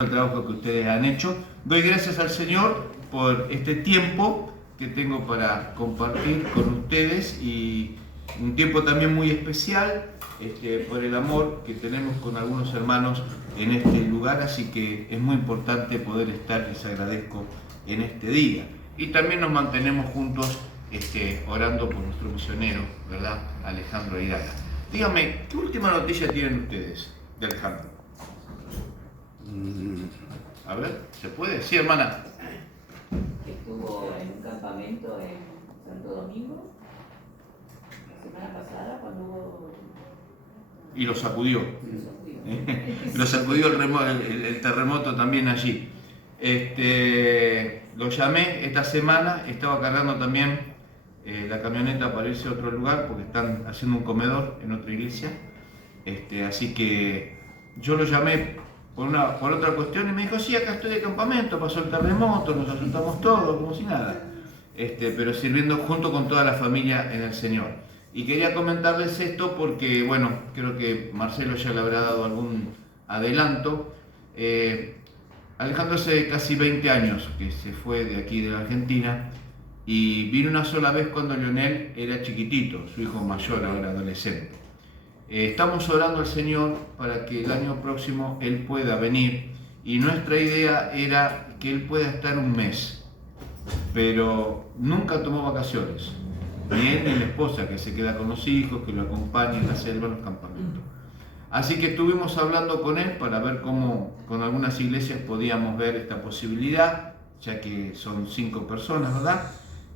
el trabajo que ustedes han hecho. Doy gracias al Señor por este tiempo que tengo para compartir con ustedes y un tiempo también muy especial por el amor que tenemos con algunos hermanos en este lugar, así que es muy importante poder estar, les agradezco, en este día. Y también nos mantenemos juntos orando por nuestro misionero, ¿verdad? Alejandro Ayala. Dígame, ¿qué última noticia tienen ustedes de Alejandro? A ver, ¿se puede? Sí, hermana. Estuvo en un campamento en Santo Domingo la semana pasada cuando hubo... Y lo sacudió. Lo sacudió el terremoto también allí. Lo llamé esta semana, estaba cargando también la camioneta para irse a otro lugar porque están haciendo un comedor en otra iglesia. Así que yo lo llamé por otra cuestión y me dijo, sí, acá estoy de campamento, pasó el terremoto, nos asustamos todos, como si nada. Pero sirviendo junto con toda la familia en el Señor. Y quería comentarles esto porque, bueno, creo que Marcelo ya le habrá dado algún adelanto. Alejandro hace casi 20 años que se fue de aquí de la Argentina y vino una sola vez cuando Leonel era chiquitito, su hijo mayor, ahora adolescente. Estamos orando al Señor para que el año próximo Él pueda venir y nuestra idea era que Él pueda estar un mes, pero nunca tomó vacaciones, ni él ni la esposa que se queda con los hijos, que lo acompaña en la selva, en los campamentos. Así que estuvimos hablando con Él para ver cómo con algunas iglesias podíamos ver esta posibilidad, ya que son 5 personas, ¿verdad?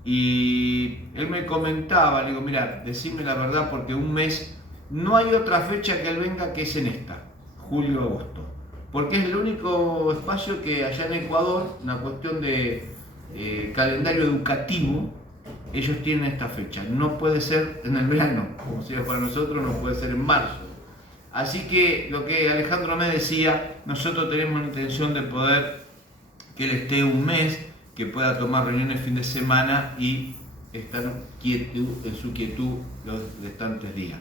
Y Él me comentaba, le digo, mira, decime la verdad porque un mes... No hay otra fecha que él venga que es en esta, julio-agosto, porque es el único espacio que allá en Ecuador, una cuestión de calendario educativo, ellos tienen esta fecha. No puede ser en el verano, como si era para nosotros, no puede ser en marzo. Así que lo que Alejandro me decía, nosotros tenemos la intención de poder que él esté un mes, que pueda tomar reuniones el fin de semana y estar en su quietud los restantes días.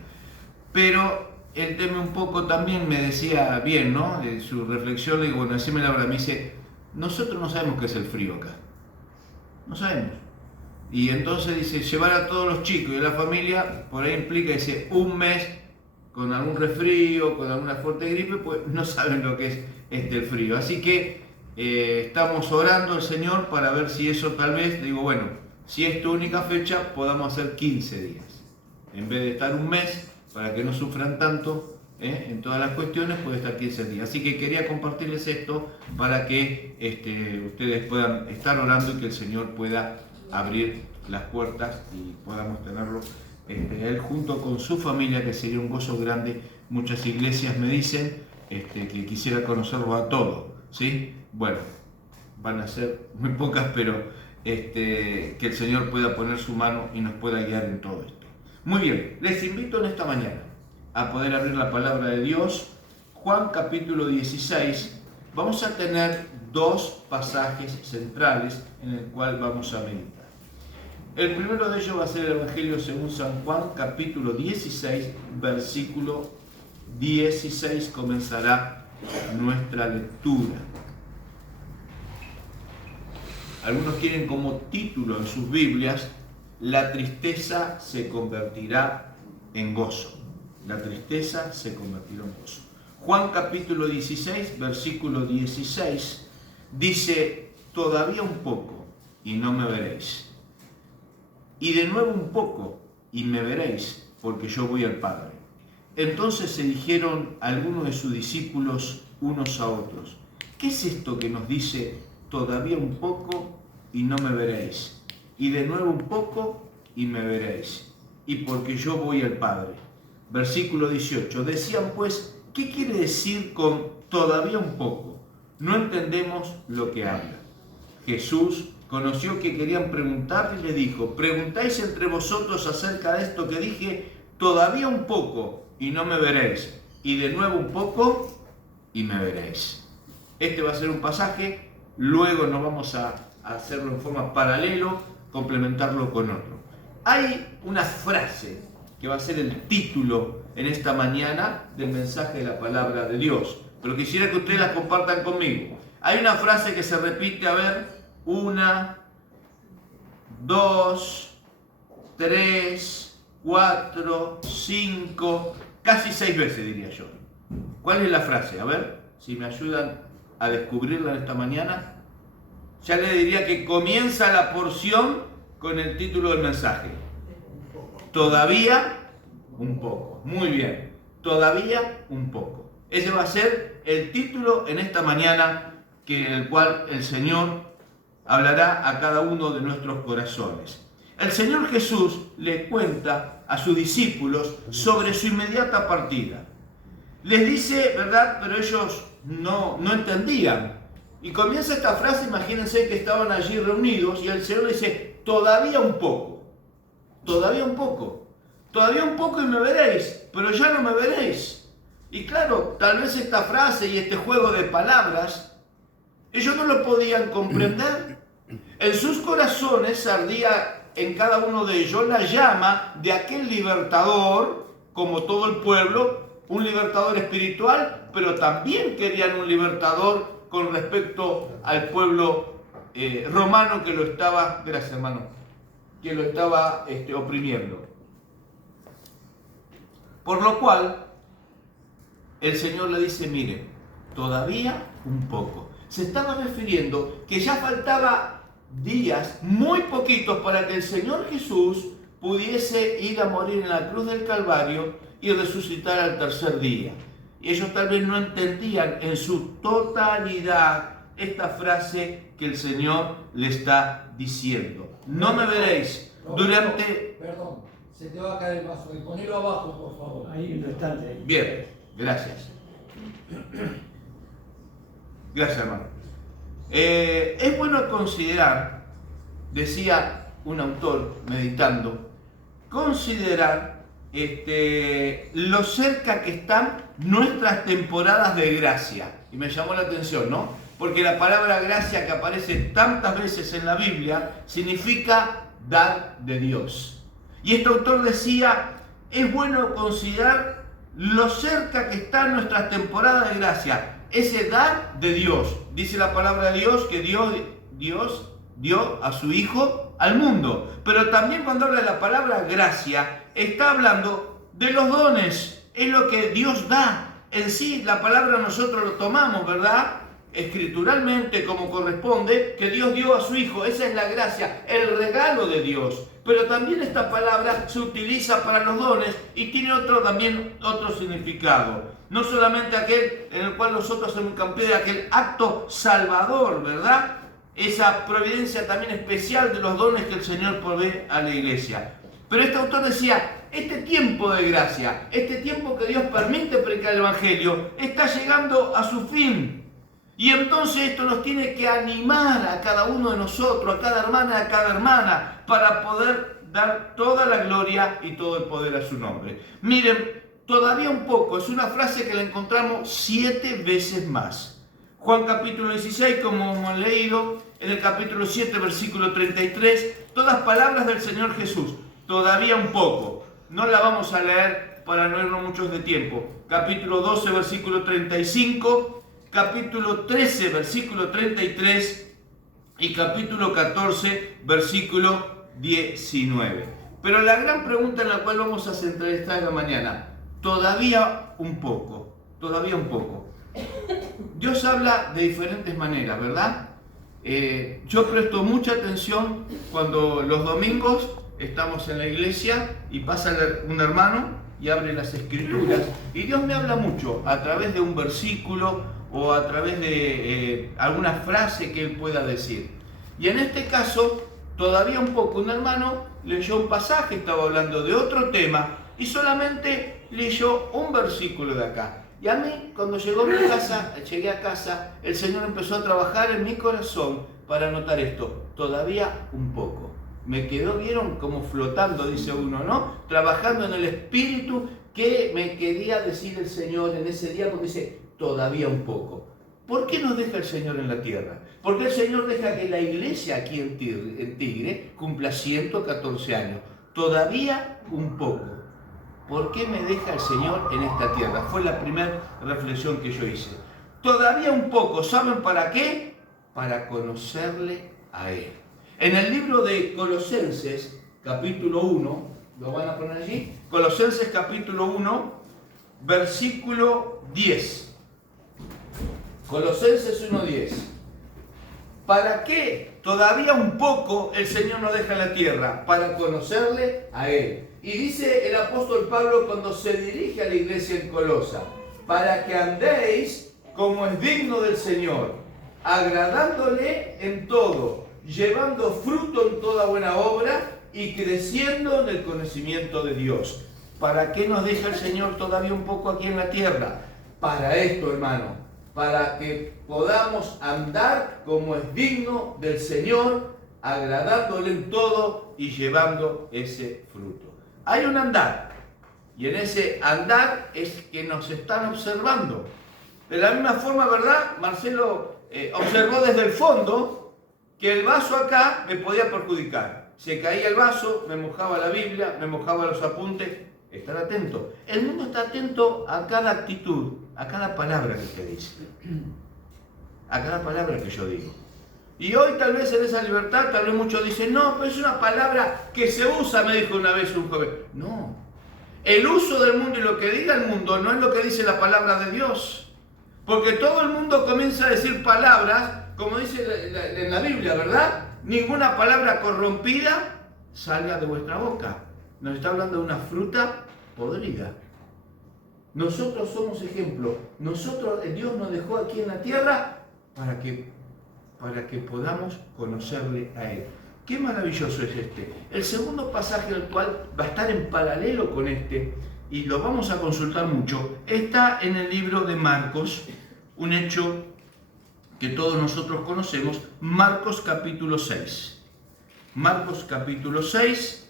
Pero él teme un poco también, me decía bien, ¿no? En su reflexión, le digo, bueno, decime la verdad, me dice, nosotros no sabemos qué es el frío acá, no sabemos. Y entonces dice, llevar a todos los chicos y a la familia, por ahí implica, dice, un mes con algún resfrío, con alguna fuerte gripe, pues no saben lo que es el frío. Así que estamos orando al Señor para ver si eso tal vez, digo, bueno, si es tu única fecha, podamos hacer 15 días. En vez de estar un mes, para que no sufran tanto en todas las cuestiones, puede estar 15 días. Así que quería compartirles esto para que ustedes puedan estar orando y que el Señor pueda abrir las puertas y podamos tenerlo él junto con su familia, que sería un gozo grande. Muchas iglesias me dicen que quisiera conocerlo a todos, ¿sí? Bueno, van a ser muy pocas, pero que el Señor pueda poner su mano y nos pueda guiar en todo esto. Muy bien, les invito en esta mañana a poder abrir la palabra de Dios. Juan capítulo 16, vamos a tener 2 pasajes centrales en el cual vamos a meditar. El primero de ellos va a ser el Evangelio según San Juan capítulo 16, versículo 16, comenzará nuestra lectura. Algunos quieren como título en sus Biblias, la tristeza se convertirá en gozo. La tristeza se convertirá en gozo. Juan capítulo 16, versículo 16, dice, todavía un poco y no me veréis. Y de nuevo un poco y me veréis, porque yo voy al Padre. Entonces se dijeron algunos de sus discípulos unos a otros, ¿qué es esto que nos dice, todavía un poco y no me veréis? Y de nuevo un poco y me veréis, y porque yo voy al Padre. Versículo 18. Decían pues, ¿qué quiere decir con todavía un poco? No entendemos lo que habla. Jesús conoció que querían preguntarle y le dijo, ¿preguntáis entre vosotros acerca de esto que dije? Todavía un poco y no me veréis, y de nuevo un poco y me veréis. Este va a ser un pasaje, luego nos vamos a hacerlo en forma paralela, complementarlo con otro. Hay una frase que va a ser el título en esta mañana del mensaje de la palabra de Dios. pero quisiera que ustedes la compartan conmigo. Hay una frase que se repite, a ver, 1, 2, 3, 4, 5, casi 6 veces diría yo. ¿Cuál es la frase? A ver, si me ayudan a descubrirla en esta mañana. Ya le diría que comienza la porción con el título del mensaje. Todavía un poco. Muy bien. Todavía un poco. Ese va a ser el título en esta mañana en el cual el Señor hablará a cada uno de nuestros corazones. El Señor Jesús le cuenta a sus discípulos sobre su inmediata partida. Les dice, ¿verdad? Pero ellos no entendían. Y comienza esta frase, imagínense que estaban allí reunidos y el Señor le dice, todavía un poco, todavía un poco, todavía un poco y me veréis, pero ya no me veréis. Y claro, tal vez esta frase y este juego de palabras, ellos no lo podían comprender. En sus corazones ardía en cada uno de ellos la llama de aquel libertador, como todo el pueblo, un libertador espiritual, pero también querían un libertador con respecto al pueblo romano que lo estaba, gracias hermano, que lo estaba oprimiendo. Por lo cual, el Señor le dice, mire, todavía un poco. Se estaba refiriendo que ya faltaba días, muy poquitos, para que el Señor Jesús pudiese ir a morir en la cruz del Calvario y resucitar al tercer día. Y ellos tal vez no entendían en su totalidad esta frase que el Señor le está diciendo. No me veréis durante... Perdón, se te va a caer el vaso. Y ponelo abajo, por favor. Ahí en el estante. Bien, gracias. Gracias, hermano. Es bueno considerar, decía un autor meditando, considerar lo cerca que están nuestras temporadas de gracia. Y me llamó la atención, ¿no? Porque la palabra gracia que aparece tantas veces en la Biblia significa dar de Dios. Y este autor decía, es bueno considerar lo cerca que están nuestras temporadas de gracia. Ese dar de Dios. Dice la palabra de Dios que Dios dio a su Hijo al mundo. Pero también cuando habla de la palabra gracia, está hablando de los dones. Es lo que Dios da. En sí, la palabra nosotros lo tomamos, ¿verdad? Escrituralmente, como corresponde, que Dios dio a su Hijo. Esa es la gracia, el regalo de Dios. Pero también esta palabra se utiliza para los dones y tiene también otro significado. No solamente aquel en el cual nosotros hacemos hincapié de aquel acto salvador, ¿verdad? Esa providencia también especial de los dones que el Señor provee a la iglesia. Pero este autor decía, este tiempo de gracia, este tiempo que Dios permite predicar el Evangelio, está llegando a su fin. Y entonces esto nos tiene que animar a cada uno de nosotros, a cada hermana, para poder dar toda la gloria y todo el poder a su nombre. Miren, todavía un poco, es una frase que la encontramos 7 veces más. Juan capítulo 16, como hemos leído, en el capítulo 7, versículo 33, todas palabras del Señor Jesús. Todavía un poco. No la vamos a leer para no irnos muchos de tiempo. Capítulo 12, versículo 35, capítulo 13, versículo 33 y capítulo 14, versículo 19. Pero la gran pregunta en la cual vamos a centrar esta mañana, todavía un poco, todavía un poco. Dios habla de diferentes maneras, ¿verdad? Yo presto mucha atención cuando los domingos estamos en la iglesia y pasa un hermano y abre las escrituras y Dios me habla mucho a través de un versículo o a través de alguna frase que él pueda decir. Y en este caso, todavía un poco, un hermano leyó un pasaje, estaba hablando de otro tema y leyó un versículo de acá. Y a mí, cuando llegué a casa, el Señor empezó a trabajar en mi corazón para anotar esto. Todavía un poco. Me quedó, vieron, como flotando, dice uno, ¿no? Trabajando en el espíritu que me quería decir el Señor en ese día, porque dice, todavía un poco. ¿Por qué nos deja el Señor en la tierra? Porque el Señor deja que la iglesia aquí en Tigre cumpla 114 años. Todavía un poco. ¿Por qué me deja el Señor en esta tierra? Fue la primera reflexión que yo hice. todavía un poco. ¿Saben para qué? Para conocerle a Él. En el libro de Colosenses, capítulo 1, ¿lo van a poner allí? Colosenses capítulo 1, versículo 10. Colosenses 1:10. ¿Para qué? Todavía un poco el Señor nos deja en la tierra, para conocerle a Él. Y dice el apóstol Pablo cuando se dirige a la iglesia en Colosa, para que andéis como es digno del Señor, agradándole en todo, llevando fruto en toda buena obra y creciendo en el conocimiento de Dios. ¿Para qué nos deja el Señor todavía un poco aquí en la tierra? Para esto, hermano, para que podamos andar como es digno del Señor, agradándole en todo y llevando ese fruto. Hay un andar, y en ese andar es que nos están observando. De la misma forma, ¿verdad? Marcelo observó desde el fondo que el vaso acá me podía perjudicar. Se caía el vaso, me mojaba la Biblia, me mojaba los apuntes. Estar atento. El mundo está atento a cada actitud, a cada palabra que te dice, a cada palabra que yo digo. Y hoy tal vez en esa libertad, tal vez muchos dicen, no, pero es una palabra que se usa, me dijo una vez un joven. No, el uso del mundo y lo que diga el mundo no es lo que dice la palabra de Dios. Porque todo el mundo comienza a decir palabras, como dice en la Biblia, ¿verdad? Ninguna palabra corrompida salga de vuestra boca. Nos está hablando de una fruta podrida. Nosotros somos ejemplo. Dios nos dejó aquí en la tierra para que podamos conocerle a Él. Qué maravilloso es este. El segundo pasaje, el cual va a estar en paralelo con este, y lo vamos a consultar mucho, está en el libro de Marcos, un hecho que todos nosotros conocemos, Marcos capítulo 6. Marcos capítulo 6,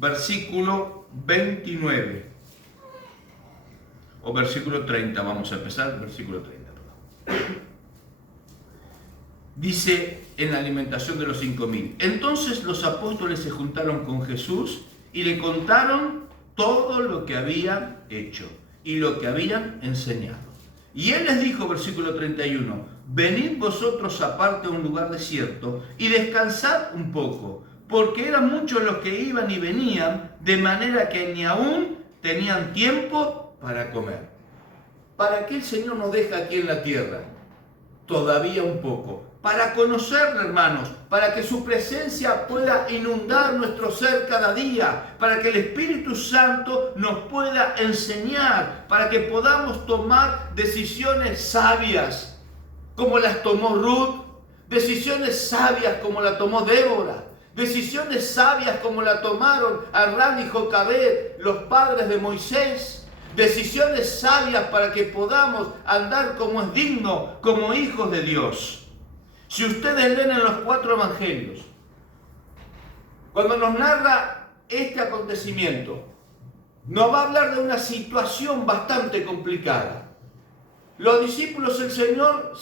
versículo 29. O versículo 30, vamos a empezar, versículo 30. Dice en la alimentación de los 5.000. Entonces los apóstoles se juntaron con Jesús y le contaron todo lo que habían hecho y lo que habían enseñado. Y él les dijo, versículo 31, venid vosotros aparte a un lugar desierto y descansad un poco, porque eran muchos los que iban y venían, de manera que ni aún tenían tiempo para comer. ¿Para qué el Señor nos deja aquí en la tierra? Todavía un poco. Para conocerle, hermanos, para que su presencia pueda inundar nuestro ser cada día, para que el Espíritu Santo nos pueda enseñar, para que podamos tomar decisiones sabias, como las tomó Ruth, decisiones sabias como la tomó Débora, decisiones sabias como la tomaron Arán y Jocabed, los padres de Moisés, decisiones sabias para que podamos andar como es digno, como hijos de Dios. Si ustedes leen en los 4 evangelios, cuando nos narra este acontecimiento, nos va a hablar de una situación bastante complicada. Los discípulos, el Señor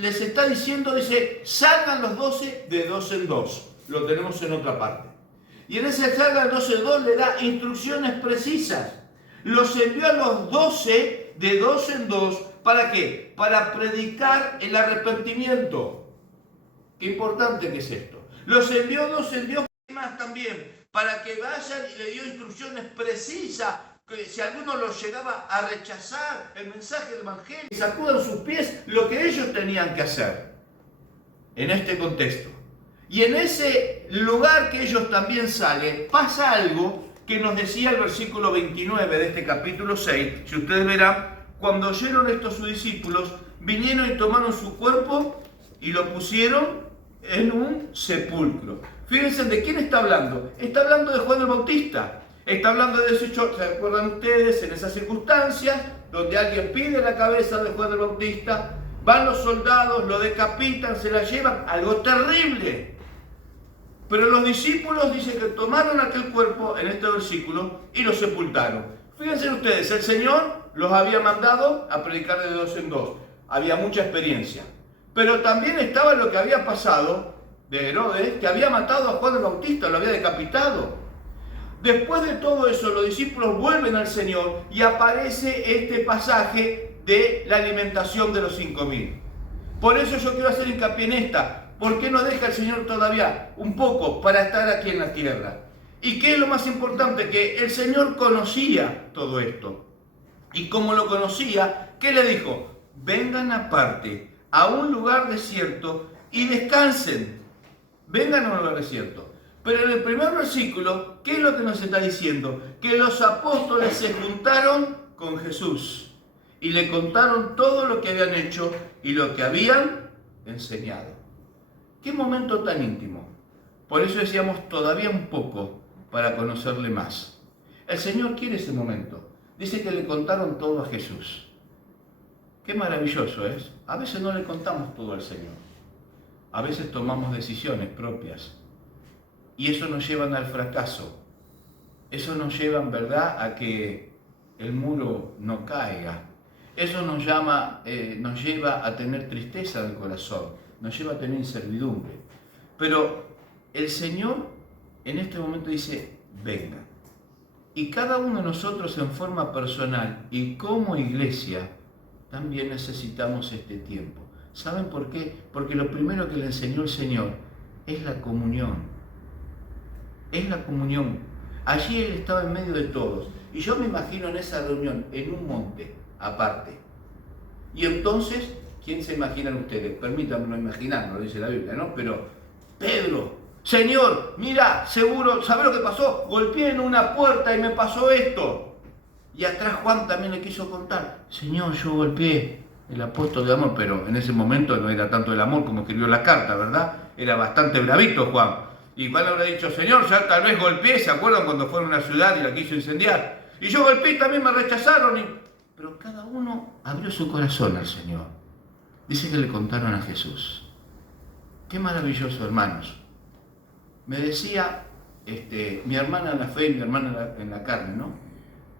les está diciendo, dice, salgan los 12 de 2 en 2. Lo tenemos en otra parte. Y en ese salgan 12 en 2 le da instrucciones precisas. Los envió a los 12 de 2 en 2. ¿Para qué? Para predicar el arrepentimiento. Qué importante que es esto. Los envió 2 en 2 más también, para que vayan, y le dio instrucciones precisas, que si alguno los llegaba a rechazar el mensaje del Evangelio, sacudan sus pies lo que ellos tenían que hacer en este contexto. Y en ese lugar que ellos también salen, pasa algo que nos decía el versículo 29 de este capítulo 6. Si ustedes verán, cuando oyeron estos sus discípulos, vinieron y tomaron su cuerpo y lo pusieron en un sepulcro. Fíjense de quién está hablando. Está hablando de Juan el Bautista. Está hablando de ese hecho, ¿se acuerdan ustedes? En esas circunstancias, donde alguien pide la cabeza de Juan el Bautista, van los soldados, lo decapitan, se la llevan, algo terrible. Pero los discípulos dicen que tomaron aquel cuerpo, en este versículo, y lo sepultaron. Fíjense ustedes, el Señor los había mandado a predicar de 2 en 2. Había mucha experiencia. Pero también estaba lo que había pasado de Herodes, que había matado a Juan el Bautista, lo había decapitado. Después de todo eso, los discípulos vuelven al Señor y aparece este pasaje de la alimentación de los 5.000. Por eso yo quiero hacer hincapié en esta. ¿Por qué nos deja el Señor todavía un poco para estar aquí en la tierra? ¿Y qué es lo más importante? Que el Señor conocía todo esto. Y como lo conocía, ¿qué le dijo? Vengan aparte a un lugar desierto y descansen. Vengan a un lugar desierto. Pero en el primer versículo, ¿qué es lo que nos está diciendo? Que los apóstoles se juntaron con Jesús y le contaron todo lo que habían hecho y lo que habían enseñado. ¡Qué momento tan íntimo! Por eso decíamos todavía un poco para conocerle más. El Señor quiere ese momento. Dice que le contaron todo a Jesús. ¡Qué maravilloso es! A veces no le contamos todo al Señor. A veces tomamos decisiones propias. Y eso nos lleva al fracaso. Eso nos lleva, en verdad, a que el muro no caiga. Eso nos lleva a tener tristeza en el corazón. Nos lleva a tener inservidumbre. Pero el Señor en este momento dice, venga. Y cada uno de nosotros en forma personal y como iglesia también necesitamos este tiempo. ¿Saben por qué? Porque lo primero que le enseñó el Señor es la comunión. Es la comunión. Allí Él estaba en medio de todos. Y yo me imagino en esa reunión, en un monte aparte. Y entonces, ¿quién se imaginan ustedes? Permítanme no imaginarlo, dice la Biblia, ¿no? Pero Pedro, Señor, mira, seguro, ¿sabes lo que pasó? Golpeé en una puerta y me pasó esto. Y atrás Juan también le quiso contar. Señor, yo golpeé, el apóstol de amor, pero en ese momento no era tanto el amor como escribió la carta, ¿verdad? Era bastante bravito Juan. Y Juan habrá dicho, Señor, ya tal vez golpeé, ¿se acuerdan cuando fueron a una ciudad y la quiso incendiar? Y yo golpeé y también me rechazaron. Pero cada uno abrió su corazón al Señor. Dice que le contaron a Jesús. Qué maravilloso, hermanos. Me decía mi hermana en la fe y mi hermana en la carne, ¿no?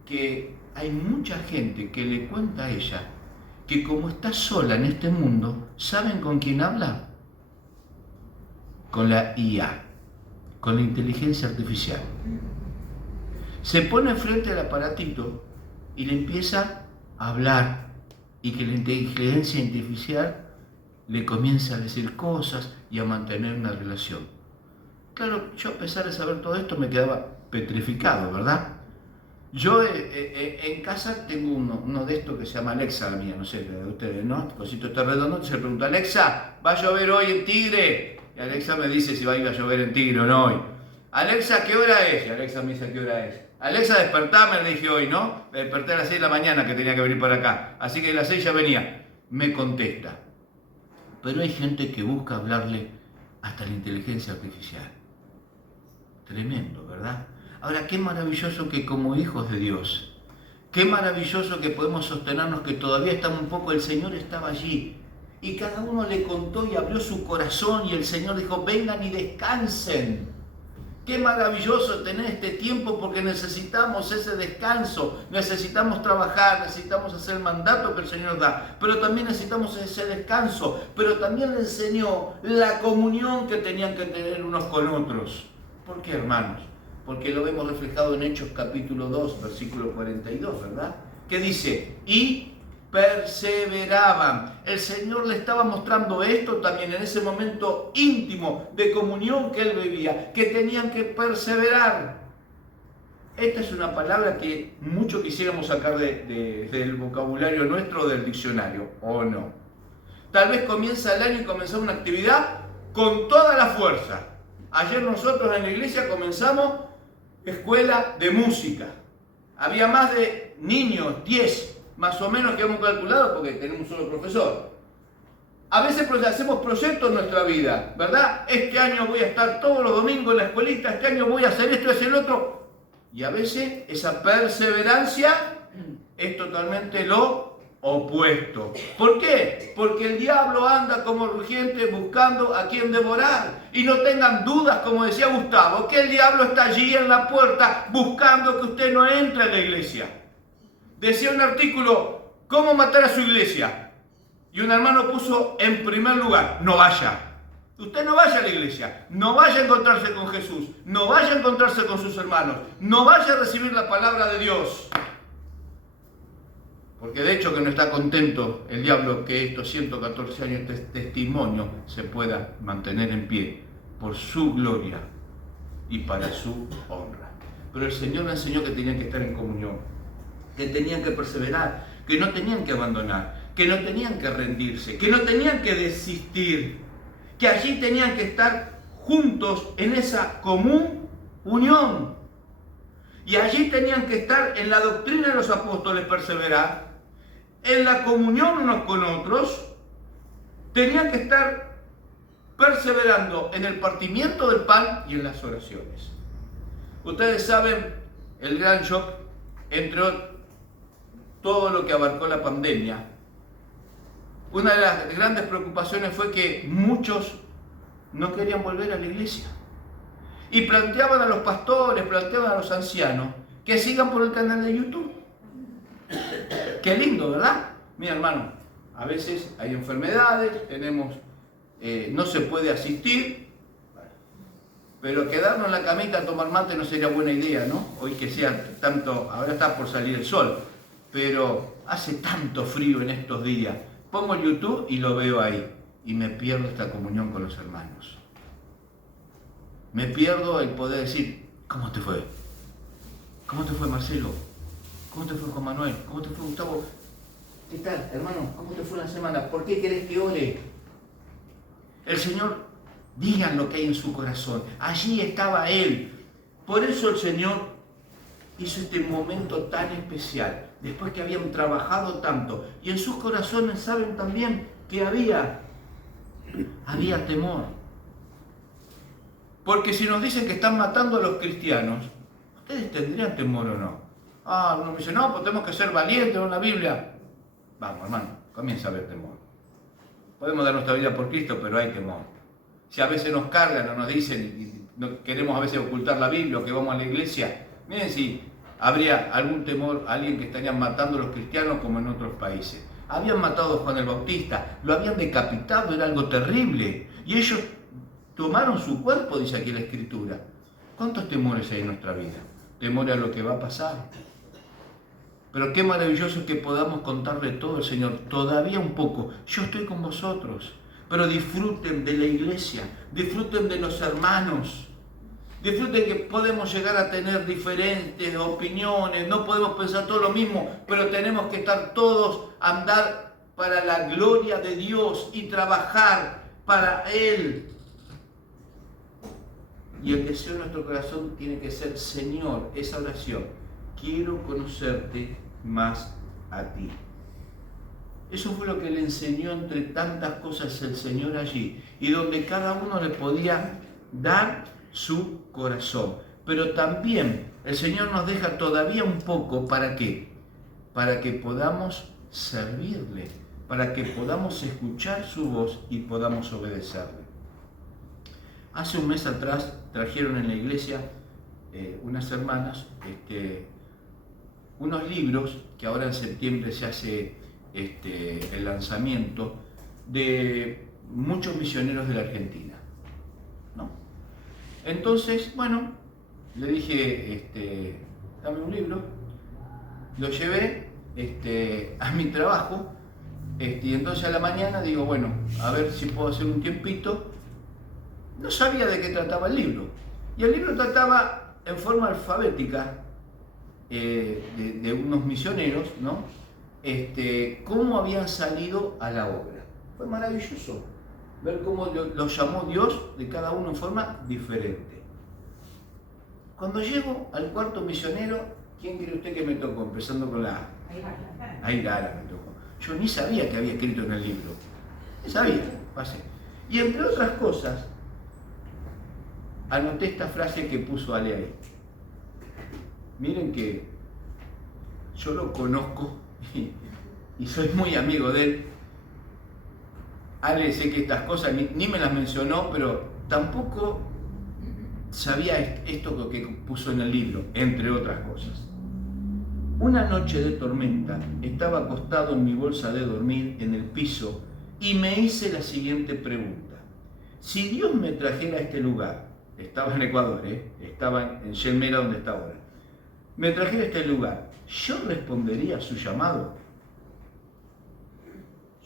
Que hay mucha gente que le cuenta a ella que como está sola en este mundo, ¿saben con quién habla? Con la IA, con la inteligencia artificial. Se pone frente al aparatito y le empieza a hablar y que la inteligencia artificial le comienza a decir cosas y a mantener una relación. Claro, yo a pesar de saber todo esto me quedaba petrificado, ¿verdad? Yo en casa tengo uno de estos que se llama Alexa, la mía, no sé, de ustedes, ¿no? El cosito está redondo, se pregunta, Alexa, ¿va a llover hoy en Tigre? Y Alexa me dice si va a ir a llover en Tigre o no hoy. Alexa, ¿qué hora es? Y Alexa me dice, ¿qué hora es? Alexa, despertame, le dije hoy, ¿no? Me desperté a las 6 de la mañana que tenía que venir para acá. Así que a las 6 ya venía. Me contesta. Pero hay gente que busca hablarle hasta la inteligencia artificial. Tremendo, ¿verdad? Ahora, qué maravilloso que como hijos de Dios, qué maravilloso que podemos sostenernos que todavía estamos un poco, el Señor estaba allí. Y cada uno le contó y abrió su corazón y el Señor dijo, vengan y descansen. Qué maravilloso tener este tiempo porque necesitamos ese descanso, necesitamos trabajar, necesitamos hacer el mandato que el Señor da, pero también necesitamos ese descanso, pero también le enseñó la comunión que tenían que tener unos con otros. ¿Por qué, hermanos? Porque lo vemos reflejado en Hechos capítulo 2, versículo 42, ¿verdad? Que dice, y perseveraban. El Señor le estaba mostrando esto también en ese momento íntimo de comunión que él vivía, que tenían que perseverar. Esta es una palabra que mucho quisiéramos sacar del vocabulario nuestro, del diccionario, ¿o no? Tal vez comienza el año y comenzamos una actividad con toda la fuerza. Ayer nosotros en la iglesia comenzamos escuela de música. Había más de niños, 10 más o menos que hemos calculado porque tenemos un solo profesor. A veces hacemos proyectos en nuestra vida, ¿verdad? Este año voy a estar todos los domingos en la escuelita, este año voy a hacer esto y hacer lo otro. Y a veces esa perseverancia es totalmente lo opuesto. ¿Por qué? Porque el diablo anda como rugiente buscando a quien devorar. Y no tengan dudas, como decía Gustavo, que el diablo está allí en la puerta buscando que usted no entre a la iglesia. Decía un artículo, ¿cómo matar a su iglesia? Y un hermano puso en primer lugar, no vaya. Usted no vaya a la iglesia, no vaya a encontrarse con Jesús, no vaya a encontrarse con sus hermanos, no vaya a recibir la palabra de Dios. Porque de hecho que no está contento el diablo que estos 114 años de testimonio se pueda mantener en pie por su gloria y para su honra. Pero el Señor me enseñó que tenían que estar en comunión, que tenían que perseverar, que no tenían que abandonar, que no tenían que rendirse, que no tenían que desistir, que allí tenían que estar juntos en esa común unión. Y allí tenían que estar en la doctrina de los apóstoles, perseverar, en la comunión unos con otros, tenían que estar perseverando en el partimiento del pan y en las oraciones. Ustedes saben el gran shock entre todo lo que abarcó la pandemia. Una de las grandes preocupaciones fue que muchos no querían volver a la iglesia. Y planteaban a los pastores, planteaban a los ancianos que sigan por el canal de YouTube. Qué lindo, ¿verdad? Mira, hermano, a veces hay enfermedades, no se puede asistir, pero quedarnos en la camita a tomar mate no sería buena idea, ¿no? Hoy que sea tanto, ahora está por salir el sol, pero hace tanto frío en estos días. Pongo YouTube y lo veo ahí, y me pierdo esta comunión con los hermanos. Me pierdo el poder decir, ¿cómo te fue? ¿Cómo te fue, Marcelo? ¿Cómo te fue, Juan Manuel? ¿Cómo te fue, Gustavo? ¿Qué tal, hermano? ¿Cómo te fue la semana? ¿Por qué querés que ore? El Señor, digan lo que hay en su corazón. Allí estaba Él. Por eso el Señor hizo este momento tan especial. Después que habían trabajado tanto. Y en sus corazones saben también que había temor. Porque si nos dicen que están matando a los cristianos, ¿ustedes tendrían temor o no? Uno me dice, no, pues tenemos que ser valientes en la Biblia. Vamos, hermano, comienza a haber temor. Podemos dar nuestra vida por Cristo, pero hay temor. Si a veces nos cargan o nos dicen, y no, queremos a veces ocultar la Biblia o que vamos a la iglesia, miren si habría algún temor a alguien que estarían matando a los cristianos como en otros países. Habían matado a Juan el Bautista, lo habían decapitado, era algo terrible. Y ellos tomaron su cuerpo, dice aquí la Escritura. ¿Cuántos temores hay en nuestra vida? Temor a lo que va a pasar. Pero qué maravilloso que podamos contarle todo al Señor, todavía un poco. Yo estoy con vosotros, pero disfruten de la iglesia, disfruten de los hermanos, disfruten que podemos llegar a tener diferentes opiniones, no podemos pensar todo lo mismo, pero tenemos que estar todos a andar para la gloria de Dios y trabajar para Él. Y el deseo de nuestro corazón tiene que ser, Señor, esa oración, quiero conocerte más a ti. Eso fue lo que le enseñó entre tantas cosas el Señor allí, y donde cada uno le podía dar su corazón. Pero también el Señor nos deja todavía un poco, ¿para qué? Para que podamos servirle, para que podamos escuchar su voz y podamos obedecerle. Hace un mes atrás trajeron en la iglesia unas hermanas unos libros que ahora en septiembre se hace el lanzamiento de muchos misioneros de la Argentina, ¿no? Entonces, bueno, le dije, dame un libro, lo llevé a mi trabajo, y entonces a la mañana digo, bueno, a ver si puedo hacer un tiempito. No sabía de qué trataba el libro, y el libro trataba en forma alfabética de unos misioneros, ¿no? Cómo habían salido a la obra. Fue maravilloso ver cómo los llamó Dios de cada uno en forma diferente. Cuando llego al cuarto misionero, ¿quién cree usted que me tocó? Empezando con la A. Ayrara me tocó. Yo ni sabía que había escrito en el libro. Ni sabía, pasé. Y entre otras cosas, anoté esta frase que puso Ale ahí. Miren que yo lo conozco y soy muy amigo de él. Ale, sé que estas cosas ni me las mencionó, pero tampoco sabía esto que puso en el libro, entre otras cosas. Una noche de tormenta estaba acostado en mi bolsa de dormir en el piso y me hice la siguiente pregunta. Si Dios me trajera a este lugar, estaba en Ecuador, estaba en Yelmera donde está ahora, me trajera a este lugar, ¿yo respondería a su llamado?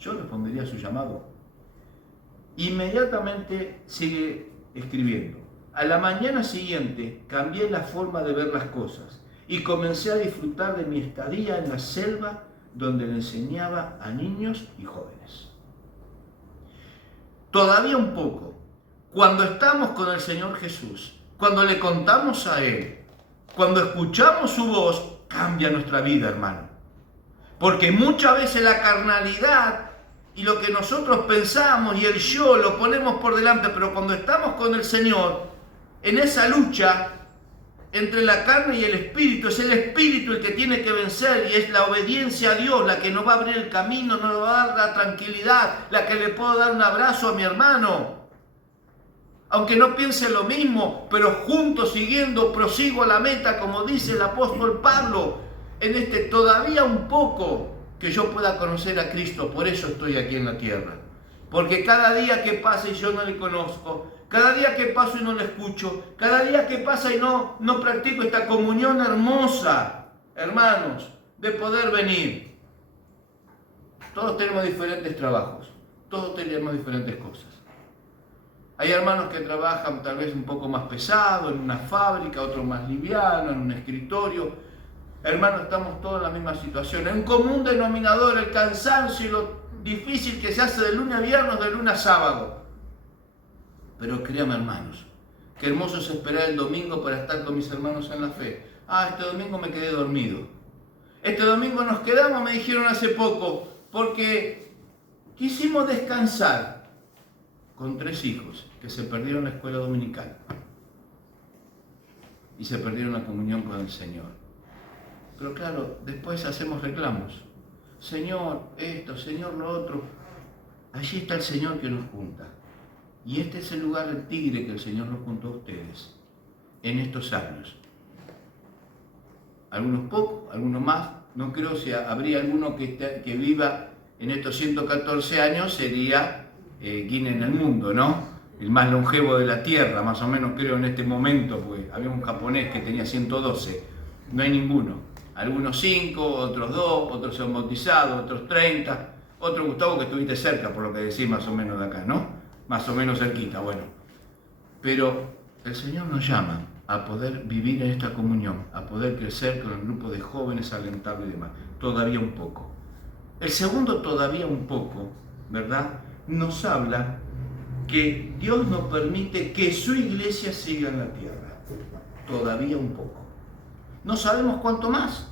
yo respondería a su llamado. Inmediatamente sigue escribiendo. A la mañana siguiente cambié la forma de ver las cosas y comencé a disfrutar de mi estadía en la selva donde le enseñaba a niños y jóvenes. Todavía un poco, cuando estamos con el Señor Jesús, cuando le contamos a Él, cuando escuchamos su voz, cambia nuestra vida, hermano. Porque muchas veces la carnalidad y lo que nosotros pensamos y el yo lo ponemos por delante, pero cuando estamos con el Señor, en esa lucha entre la carne y el espíritu, es el espíritu el que tiene que vencer y es la obediencia a Dios la que nos va a abrir el camino, nos va a dar la tranquilidad, la que le puedo dar un abrazo a mi hermano. Aunque no piense lo mismo, pero juntos siguiendo prosigo a la meta, como dice el apóstol Pablo, en este todavía un poco que yo pueda conocer a Cristo, por eso estoy aquí en la tierra. Porque cada día que pasa y yo no le conozco, cada día que paso y no le escucho, cada día que pasa y no practico esta comunión hermosa, hermanos, de poder venir. Todos tenemos diferentes trabajos, todos tenemos diferentes cosas. Hay hermanos que trabajan tal vez un poco más pesado, en una fábrica, otros más liviano, en un escritorio. Hermanos, estamos todos en la misma situación. En un común denominador, el cansancio y lo difícil que se hace de lunes a viernes, de lunes a sábado. Pero créanme, hermanos, qué hermoso es esperar el domingo para estar con mis hermanos en la fe. Este domingo me quedé dormido. Este domingo nos quedamos, me dijeron hace poco, porque quisimos descansar con 3 hijos que se perdieron la escuela dominical y se perdieron la comunión con el Señor. Pero claro, después hacemos reclamos. Señor, esto, Señor, lo otro. Allí está el Señor que nos junta. Y este es el lugar del Tigre que el Señor nos juntó a ustedes en estos años. Algunos pocos, algunos más. No creo si habría alguno que viva en estos 114 años, sería Guinness en el mundo, ¿no? El más longevo de la tierra, más o menos creo en este momento, pues había un japonés que tenía 112. No hay ninguno. Algunos 5, otros 2, otros se han bautizado, otros 30. Otro, Gustavo, que estuviste cerca, por lo que decís más o menos de acá, ¿no? Más o menos cerquita, bueno. Pero el Señor nos llama a poder vivir en esta comunión, a poder crecer con el grupo de jóvenes alentables y demás. Todavía un poco. El segundo todavía un poco, ¿verdad? Nos habla que Dios nos permite que su iglesia siga en la tierra. Todavía un poco. No sabemos cuánto más.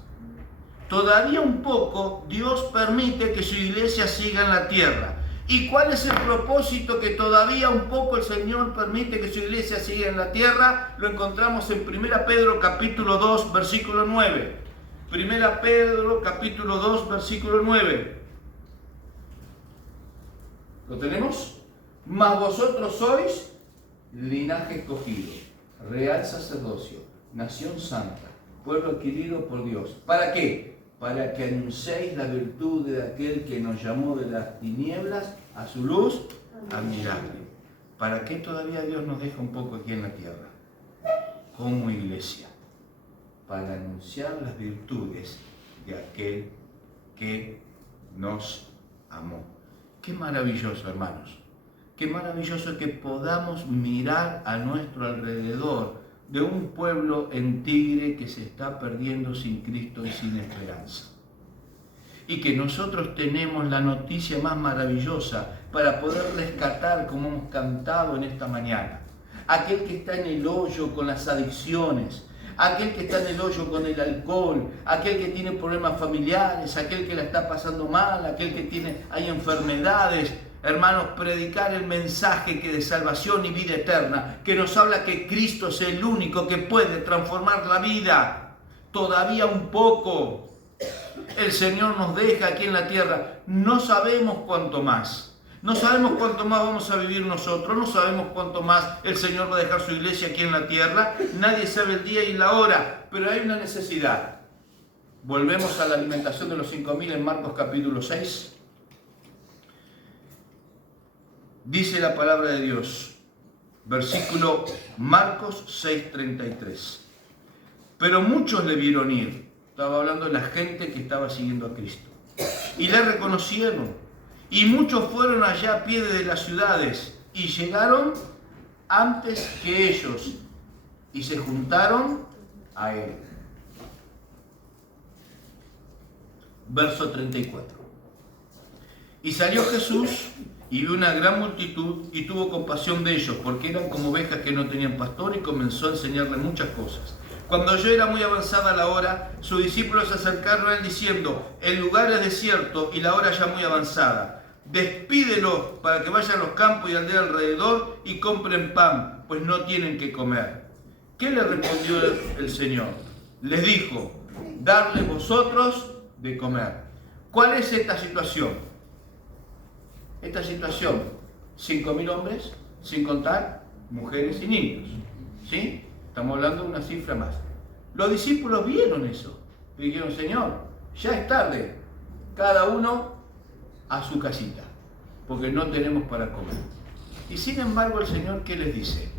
Todavía un poco Dios permite que su iglesia siga en la tierra. ¿Y cuál es el propósito que todavía un poco el Señor permite que su iglesia siga en la tierra? Lo encontramos en 1 Pedro capítulo 2, versículo 9. 1 Pedro capítulo 2, versículo 9. ¿Lo tenemos? Mas vosotros sois linaje escogido, real sacerdocio, nación santa, pueblo adquirido por Dios. ¿Para qué? Para que anunciéis la virtud de aquel que nos llamó de las tinieblas a su luz admirable. ¿Para qué todavía Dios nos deja un poco aquí en la tierra? Como iglesia, para anunciar las virtudes de aquel que nos amó. Qué maravilloso, hermanos. Qué maravilloso que podamos mirar a nuestro alrededor de un pueblo en Tigre que se está perdiendo sin Cristo y sin esperanza. Y que nosotros tenemos la noticia más maravillosa para poder rescatar, como hemos cantado en esta mañana, aquel que está en el hoyo con las adicciones, aquel que está en el hoyo con el alcohol, aquel que tiene problemas familiares, aquel que la está pasando mal, aquel que hay enfermedades. Hermanos, predicar el mensaje que de salvación y vida eterna, que nos habla que Cristo es el único que puede transformar la vida. Todavía un poco el Señor nos deja aquí en la tierra. No sabemos cuánto más. No sabemos cuánto más vamos a vivir nosotros. No sabemos cuánto más el Señor va a dejar su iglesia aquí en la tierra. Nadie sabe el día y la hora, pero hay una necesidad. Volvemos a la alimentación de los 5.000 en Marcos capítulo 6. Dice la palabra de Dios, versículo Marcos 6:33. Pero muchos le vieron ir. Estaba hablando de la gente que estaba siguiendo a Cristo. Y le reconocieron. Y muchos fueron allá a pie de las ciudades y llegaron antes que ellos y se juntaron a él. Verso 34. Y salió Jesús y vio una gran multitud y tuvo compasión de ellos, porque eran como ovejas que no tenían pastor, y comenzó a enseñarles muchas cosas. Cuando ya era muy avanzada la hora, sus discípulos se acercaron a él diciendo: el lugar es desierto y la hora ya muy avanzada. Despídelos para que vayan a los campos y aldeas alrededor y compren pan, pues no tienen que comer. ¿Qué le respondió el Señor? Les dijo: darle vosotros de comer. ¿Cuál es esta situación? Esta situación, 5.000 hombres, sin contar mujeres y niños. ¿Sí? Estamos hablando de una cifra más. Los discípulos vieron eso. Y dijeron: Señor, ya es tarde. Cada uno a su casita, porque no tenemos para comer. Y sin embargo el Señor, ¿qué les dice?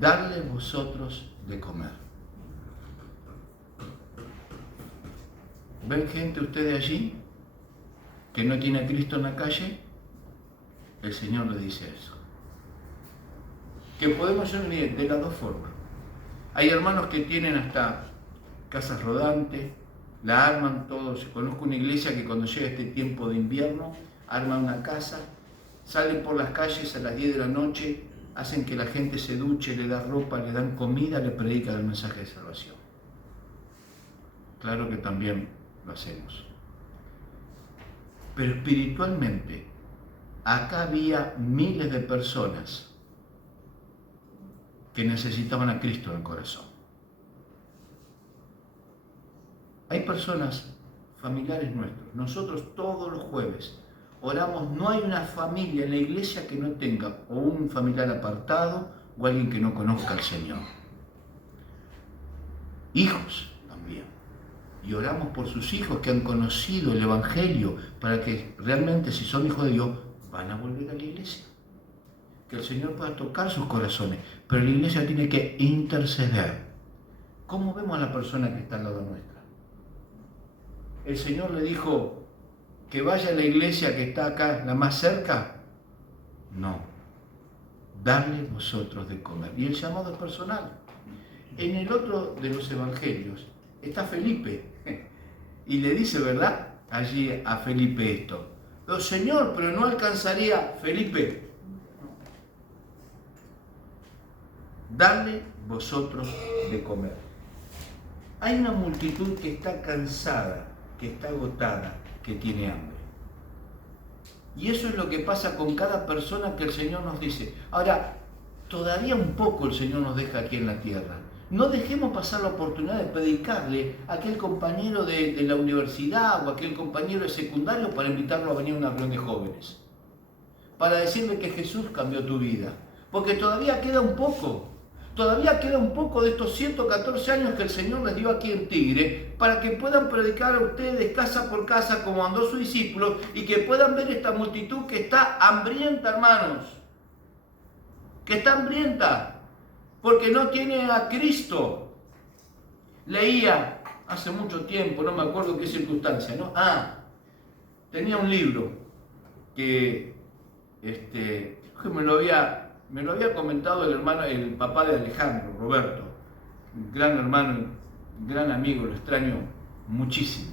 Darle vosotros de comer. ¿Ven gente ustedes allí que no tiene a Cristo en la calle? El Señor les dice eso. Que podemos unir de las dos formas. Hay hermanos que tienen hasta casas rodantes, la arman todos. Conozco una iglesia que cuando llega este tiempo de invierno, arman una casa, salen por las calles a las 10 de la noche, hacen que la gente se duche, le dan ropa, le dan comida, le predican el mensaje de salvación. Claro que también lo hacemos. Pero espiritualmente, acá había miles de personas que necesitaban a Cristo en el corazón. Hay personas, familiares nuestros, nosotros todos los jueves oramos, no hay una familia en la iglesia que no tenga o un familiar apartado o alguien que no conozca al Señor. Hijos también. Y oramos por sus hijos que han conocido el Evangelio, para que realmente, si son hijos de Dios, van a volver a la iglesia. Que el Señor pueda tocar sus corazones, pero la iglesia tiene que interceder. ¿Cómo vemos a la persona que está al lado nuestra? El Señor le dijo que vaya a la iglesia que está acá, la más cerca. No. Darle vosotros de comer. Y el llamado es personal. En el otro de los evangelios está Felipe. Y le dice, ¿verdad? Allí a Felipe esto. Pero, Señor, pero no alcanzaría, Felipe. Darle vosotros de comer. Hay una multitud que está cansada, que está agotada, que tiene hambre. Y eso es lo que pasa con cada persona que el Señor nos dice. Ahora, todavía un poco el Señor nos deja aquí en la tierra. No dejemos pasar la oportunidad de predicarle a aquel compañero de la universidad o a aquel compañero de secundario para invitarlo a venir a una reunión de jóvenes. Para decirle que Jesús cambió tu vida. Porque todavía queda un poco. Todavía queda un poco de estos 114 años que el Señor les dio aquí en Tigre, para que puedan predicar a ustedes casa por casa como andó sus discípulos, y que puedan ver esta multitud que está hambrienta, hermanos. Que está hambrienta, porque no tiene a Cristo. Leía hace mucho tiempo, no me acuerdo qué circunstancia, ¿no? Tenía un libro que me lo había comentado el papá de Alejandro, Roberto, un gran hermano, un gran amigo, lo extraño muchísimo.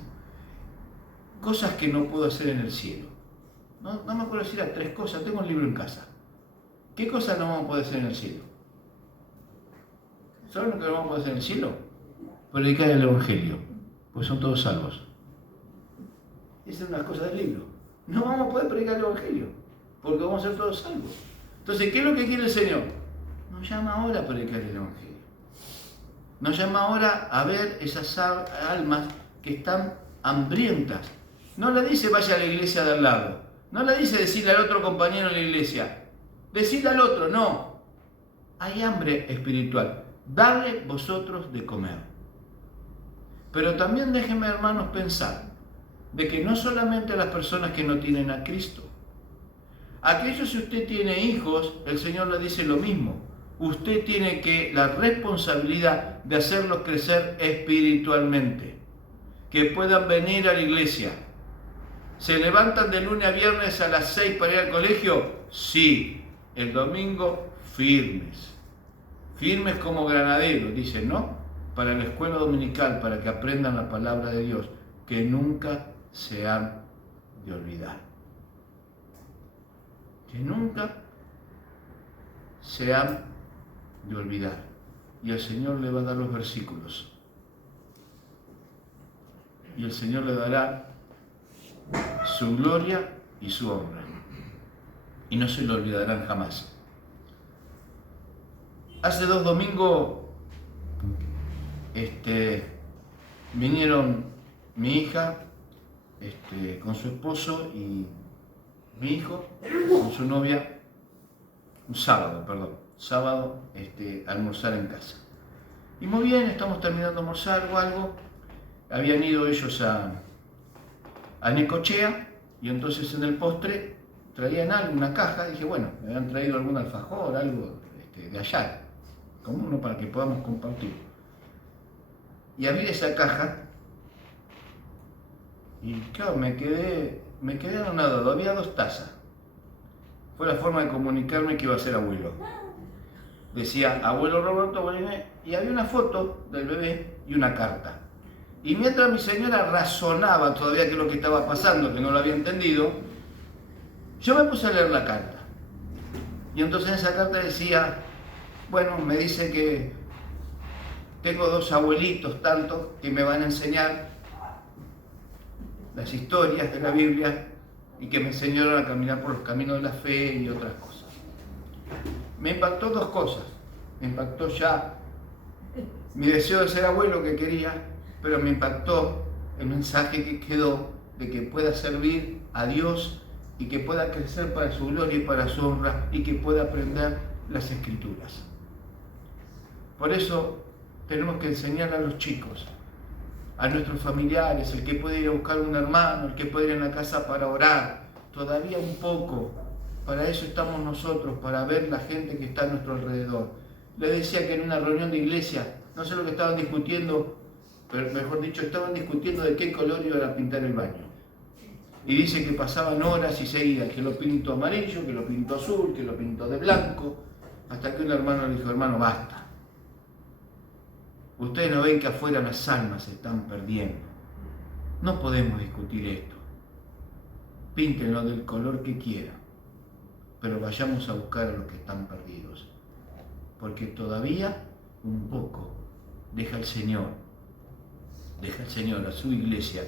Cosas que no puedo hacer en el cielo. No me acuerdo decir a 3 cosas, tengo un libro en casa. ¿Qué cosas no vamos a poder hacer en el cielo? ¿Saben lo que no vamos a poder hacer en el cielo? Predicar el Evangelio, pues son todos salvos. Esa es una cosa del libro. No vamos a poder predicar el Evangelio, porque vamos a ser todos salvos. Entonces, ¿qué es lo que quiere el Señor? Nos llama ahora a predicar el Evangelio. Nos llama ahora a ver esas almas que están hambrientas. No le dice vaya a la iglesia de al lado. No le dice decirle al otro compañero en la iglesia. Decirle al otro, no. Hay hambre espiritual. Darle vosotros de comer. Pero también déjenme, hermanos, pensar de que no solamente a las personas que no tienen a Cristo. Aquellos, si usted tiene hijos, el Señor le dice lo mismo. Usted tiene la responsabilidad de hacerlos crecer espiritualmente. Que puedan venir a la iglesia. ¿Se levantan de lunes a viernes a las 6 para ir al colegio? Sí. El domingo, firmes. Firmes como granaderos, dicen, ¿no? Para la escuela dominical, para que aprendan la palabra de Dios, que nunca se han de olvidar. Que nunca se han de olvidar. Y el Señor le va a dar los versículos. Y el Señor le dará su gloria y su honra. Y no se lo olvidarán jamás. Hace 2 domingos vinieron mi hija con su esposo y mi hijo con su novia, sábado, a almorzar en casa. Y muy bien, estamos terminando de almorzar o algo. Habían ido ellos a Necochea y entonces en el postre traían algo, una caja. Dije, bueno, me habían traído algún alfajor, algo de allá, como uno para que podamos compartir. Y abrí esa caja y claro, me quedé anonadado. Había 2 tazas. Fue la forma de comunicarme que iba a ser abuelo. Decía abuelo Roberto, abuelo Inés, y había una foto del bebé y una carta. Y mientras mi señora razonaba todavía qué es lo que estaba pasando, que no lo había entendido, yo me puse a leer la carta. Y entonces en esa carta decía, bueno, me dice que tengo 2 abuelitos tantos que me van a enseñar las historias de la Biblia y que me enseñaron a caminar por los caminos de la fe y otras cosas. Me impactó 2 cosas. Me impactó ya mi deseo de ser abuelo que quería, pero me impactó el mensaje que quedó de que pueda servir a Dios y que pueda crecer para su gloria y para su honra y que pueda aprender las Escrituras. Por eso tenemos que enseñar a los chicos, a nuestros familiares, el que puede ir a buscar un hermano, el que puede ir a la casa para orar, todavía un poco. Para eso estamos nosotros, para ver la gente que está a nuestro alrededor. Les decía que en una reunión de iglesia, no sé lo que estaban discutiendo, pero mejor dicho, estaban discutiendo de qué color iban a pintar el baño. Y dice que pasaban horas y seguidas, que lo pintó amarillo, que lo pintó azul, que lo pintó de blanco, hasta que un hermano le dijo, hermano, basta. Ustedes no ven que afuera las almas se están perdiendo. No podemos discutir esto. Píntenlo del color que quieran, pero vayamos a buscar a los que están perdidos. Porque todavía un poco deja el Señor a su iglesia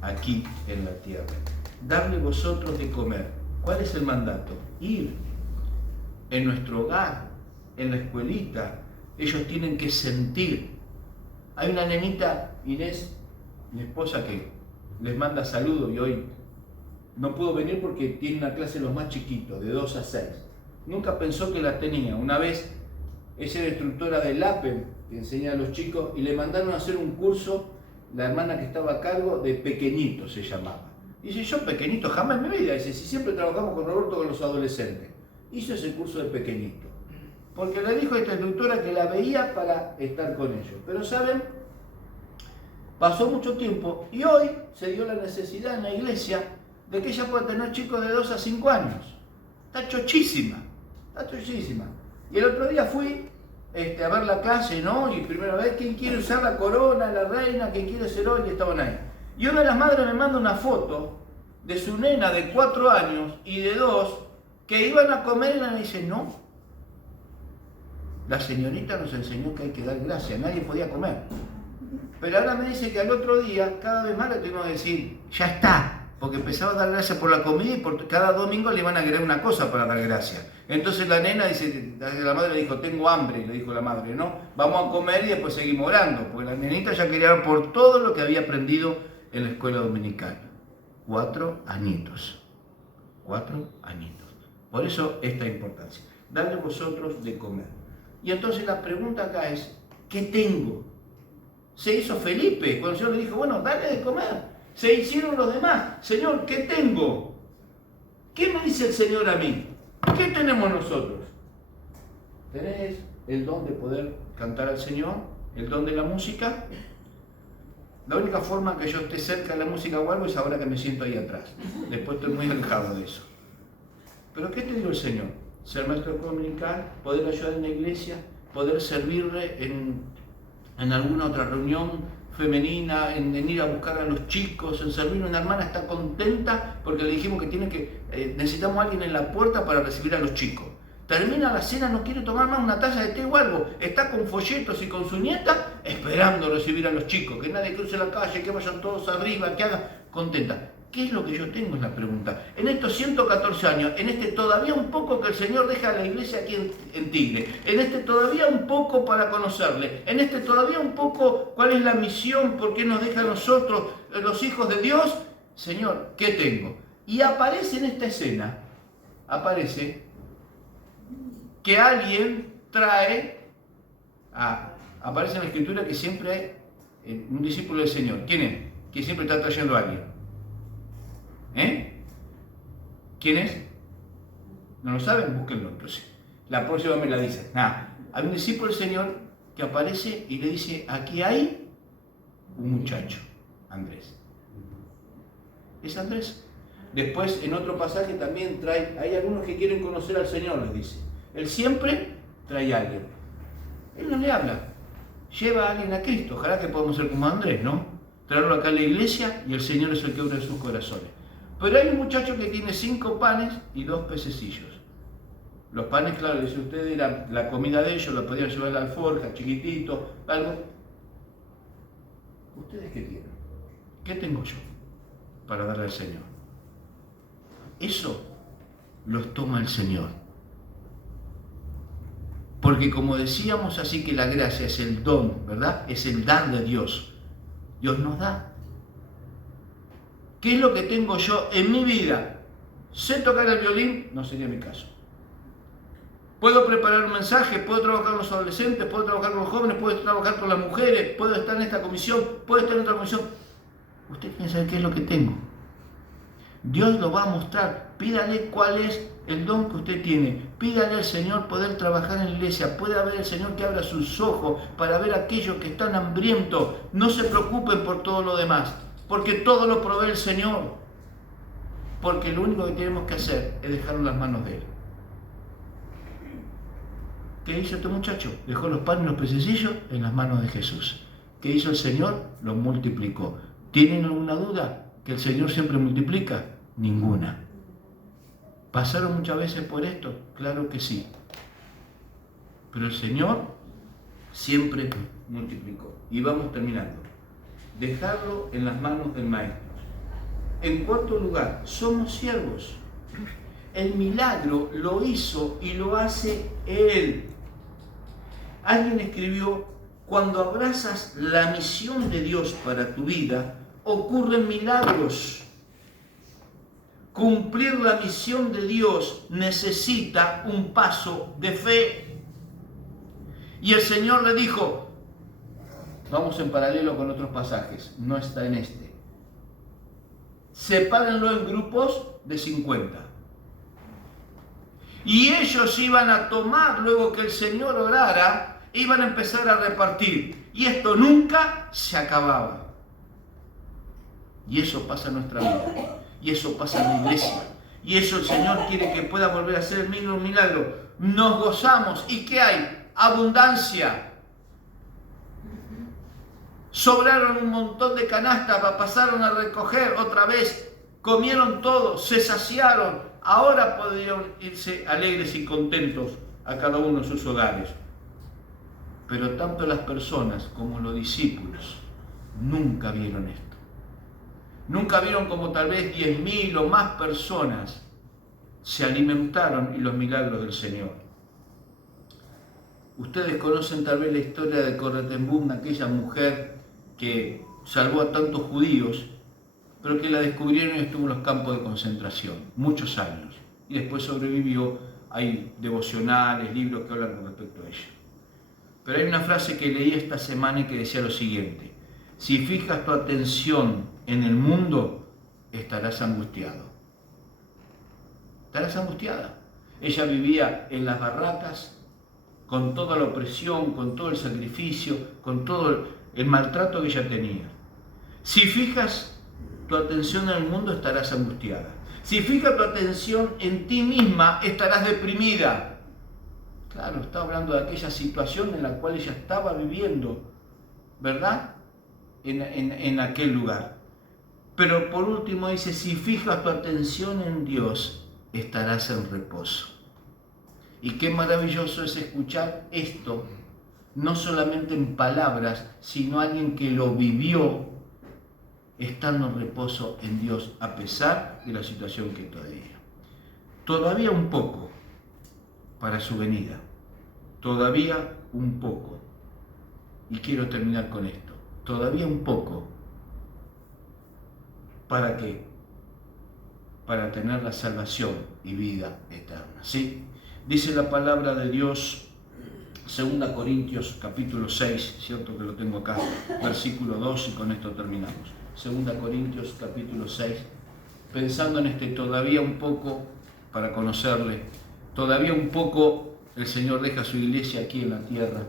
aquí en la tierra. Darle vosotros de comer. ¿Cuál es el mandato? Ir en nuestro hogar, en la escuelita. Ellos tienen que sentir. Hay una nenita, Inés, mi esposa, que les manda saludos y hoy no pudo venir porque tiene una clase de los más chiquitos, de 2 a 6. Nunca pensó que la tenía. Una vez ella era instructora del APEM, que enseña a los chicos, y le mandaron a hacer un curso, la hermana que estaba a cargo, de pequeñitos se llamaba. Y dice, yo pequeñito jamás en mi vida, dice, si siempre trabajamos con Roberto con los adolescentes. Hizo ese curso de pequeñito. Porque le dijo a esta instructora que la veía para estar con ellos. Pero ¿saben? Pasó mucho tiempo y hoy se dio la necesidad en la iglesia de que ella pueda tener chicos de 2 a 5 años. Está chochísima. Y el otro día fui a ver la clase, ¿no? Y primera vez, ¿quién quiere usar la corona, la reina? ¿Quién quiere ser hoy? Y estaban ahí. Y una de las madres me manda una foto de su nena de 4 años y de 2 que iban a comer y ella me dice, no. La señorita nos enseñó que hay que dar gracias, nadie podía comer. Pero ahora me dice que al otro día, cada vez más le tuvimos que decir, ya está, porque empezaba a dar gracias por la comida y por cada domingo le iban a agregar una cosa para dar gracias. Entonces la nena dice, la madre le dijo, tengo hambre, le dijo la madre, ¿no? Vamos a comer y después seguimos orando, porque la nenita ya quería orar por todo lo que había aprendido en la escuela dominical. 4 añitos. 4 añitos. Por eso esta importancia. Darle vosotros de comer. Y entonces la pregunta acá es, ¿qué tengo? Se hizo Felipe, cuando el Señor le dijo, bueno, dale de comer. Se hicieron los demás. Señor, ¿qué tengo? ¿Qué me dice el Señor a mí? ¿Qué tenemos nosotros? ¿Tenés el don de poder cantar al Señor? ¿El don de la música? La única forma que yo esté cerca de la música o algo es ahora que me siento ahí atrás. Después estoy muy alejado de eso. Pero ¿qué te dio el Señor? Ser maestro dominical, poder ayudar en la iglesia, poder servirle en alguna otra reunión femenina, en ir a buscar a los chicos, en servir. Una hermana está contenta porque le dijimos que necesitamos a alguien en la puerta para recibir a los chicos. Termina la cena, no quiere tomar más una taza de té o algo, está con folletos y con su nieta esperando recibir a los chicos, que nadie cruce la calle, que vayan todos arriba, que hagan contenta. ¿Qué es lo que yo tengo? Es la pregunta. En estos 114 años, en este todavía un poco que el Señor deja a la iglesia aquí en Tigre, en este todavía un poco para conocerle, en este todavía un poco cuál es la misión, por qué nos deja a nosotros, los hijos de Dios, Señor, ¿qué tengo? Y aparece en esta escena, aparece que alguien trae, aparece en la Escritura que siempre hay un discípulo del Señor. ¿Quién es? Que siempre está trayendo a alguien. ¿Quién es? ¿No lo saben? Búsquenlo entonces. La próxima me la dicen. Hay un discípulo del Señor que aparece y le dice, aquí hay un muchacho, Andrés. Es Andrés. Después en otro pasaje también trae, hay algunos que quieren conocer al Señor, les dice. Él siempre trae a alguien. Él no le habla. Lleva a alguien a Cristo. Ojalá que podamos ser como Andrés, ¿no? Traerlo acá a la iglesia y el Señor es el que abre sus corazones. Pero hay un muchacho que tiene 5 panes y 2 pececillos. Los panes, claro, dice usted, era la comida de ellos, lo podían llevar a la alforja, chiquitito, algo. ¿Ustedes qué tienen? ¿Qué tengo yo para darle al Señor? Eso los toma el Señor. Porque como decíamos así que la gracia es el don, ¿verdad? Es el dar de Dios. Dios nos da. ¿Qué es lo que tengo yo en mi vida? ¿Sé tocar el violín? No sería mi caso. ¿Puedo preparar un mensaje? ¿Puedo trabajar con los adolescentes? ¿Puedo trabajar con los jóvenes? ¿Puedo trabajar con las mujeres? ¿Puedo estar en esta comisión? ¿Puedo estar en otra comisión? Usted tiene que saber qué es lo que tengo. Dios lo va a mostrar. Pídale cuál es el don que usted tiene. Pídale al Señor poder trabajar en la iglesia. Puede haber el Señor que abra sus ojos para ver a aquellos que están hambrientos. No se preocupen por todo lo demás, porque todo lo provee el Señor. Porque lo único que tenemos que hacer es dejarlo en las manos de Él. ¿Qué hizo este muchacho? Dejó los panes y los pececillos en las manos de Jesús. ¿Qué hizo el Señor? Los multiplicó. ¿Tienen alguna duda que el Señor siempre multiplica? Ninguna. ¿Pasaron muchas veces por esto? Claro que sí. Pero el Señor siempre multiplicó. Y vamos terminando. Dejarlo en las manos del Maestro. En cuarto lugar, somos siervos. El milagro lo hizo y lo hace Él. Alguien escribió, cuando abrazas la misión de Dios para tu vida, ocurren milagros. Cumplir la misión de Dios necesita un paso de fe. Y el Señor le dijo, vamos en paralelo con otros pasajes, no está en este. Sepárenlo en grupos de 50. Y ellos iban a tomar, luego que el Señor orara, iban a empezar a repartir. Y esto nunca se acababa. Y eso pasa en nuestra vida. Y eso pasa en la iglesia. Y eso el Señor quiere que pueda volver a ser el mismo milagro. Nos gozamos. ¿Y qué hay? Abundancia. Sobraron un montón de canastas, pasaron a recoger otra vez. Comieron todo, se saciaron. Ahora podrían irse alegres y contentos a cada uno de sus hogares. Pero tanto las personas como los discípulos nunca vieron esto. Nunca vieron como tal vez 10.000 o más personas se alimentaron y los milagros del Señor. Ustedes conocen tal vez la historia de Corrie ten Boom, aquella mujer que salvó a tantos judíos, pero que la descubrieron y estuvo en los campos de concentración muchos años. Y después sobrevivió. Hay devocionales, libros que hablan con respecto a ella. Pero hay una frase que leí esta semana y que decía lo siguiente: si fijas tu atención en el mundo, estarás angustiado. Estarás angustiada. Ella vivía en las barracas, con toda la opresión, con todo el sacrificio, con todo el maltrato que ella tenía. Si fijas tu atención en el mundo, estarás angustiada. Si fijas tu atención en ti misma, estarás deprimida. Claro, está hablando de aquella situación en la cual ella estaba viviendo, ¿verdad? En aquel lugar. Pero por último dice, si fijas tu atención en Dios, estarás en reposo. Y qué maravilloso es escuchar esto, no solamente en palabras, sino alguien que lo vivió, estando en reposo en Dios, a pesar de la situación que todavía. Todavía un poco para su venida. Todavía un poco. Y quiero terminar con esto. Todavía un poco. ¿Para qué? Para tener la salvación y vida eterna. ¿Sí? Dice la palabra de Dios, 2 Corintios capítulo 6, cierto que lo tengo acá, versículo 2, y con esto terminamos. 2 Corintios capítulo 6, pensando en todavía un poco para conocerle, todavía un poco el Señor deja su iglesia aquí en la tierra,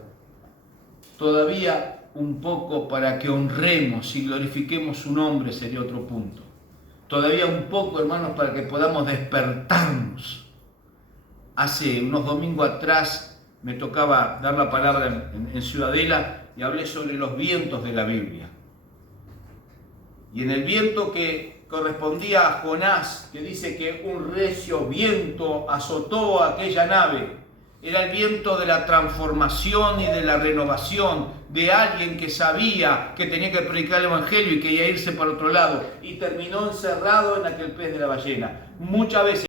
todavía un poco para que honremos y glorifiquemos su nombre sería otro punto. Todavía un poco, hermanos, para que podamos despertarnos. Hace unos domingos atrás me tocaba dar la palabra en Ciudadela y hablé sobre los vientos de la Biblia. Y en el viento que correspondía a Jonás, que dice que un recio viento azotó a aquella nave, era el viento de la transformación y de la renovación de alguien que sabía que tenía que predicar el evangelio y quería irse para otro lado y terminó encerrado en aquel pez de la ballena. Muchas veces